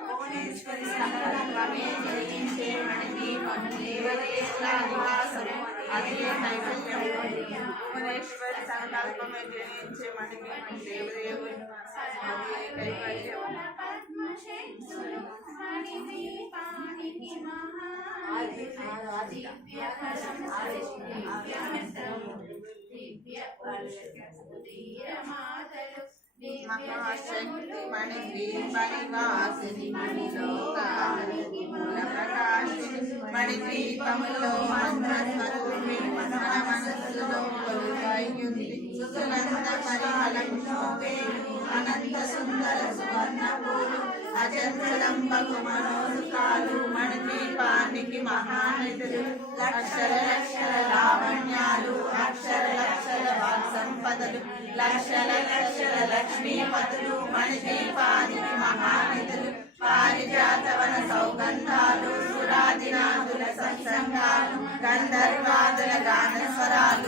భువనేశ్వరి సకలత్వమే జయించే మణిదీపం దేవదేవుల నివాసము అదే కైవల్యం. భువనేశ్వరి సంకల్పమే జయించే మణిదీపం దేవదేవుల నివాసము అదే కైవల్యం. మహాశక్తి మణిద్వీపనివాసిని మణిలోకానికి మూల ప్రకాశిని మణిద్వీపములో మంత్రస్వరూపి మన మనస్సులో కొలువైయుంది. సుగంధ పరిమళం శోభే అనంత సుందర సువర్ణ పూలు అజంతలంబకు మనోసుకాలు మణిద్వీపానికి మహానిధులు. లక్షల లక్షల లావణ్యాలు అక్షర లక్షల వాక్సంపదలు లక్షల లక్షల లక్ష్మీపతులు మణిదీపానికి మహానిధులు. పారిజాతవన సౌగంధాలు సురాదినాథుల సత్సంగాలు గంధర్వాదుల గానస్వరాలు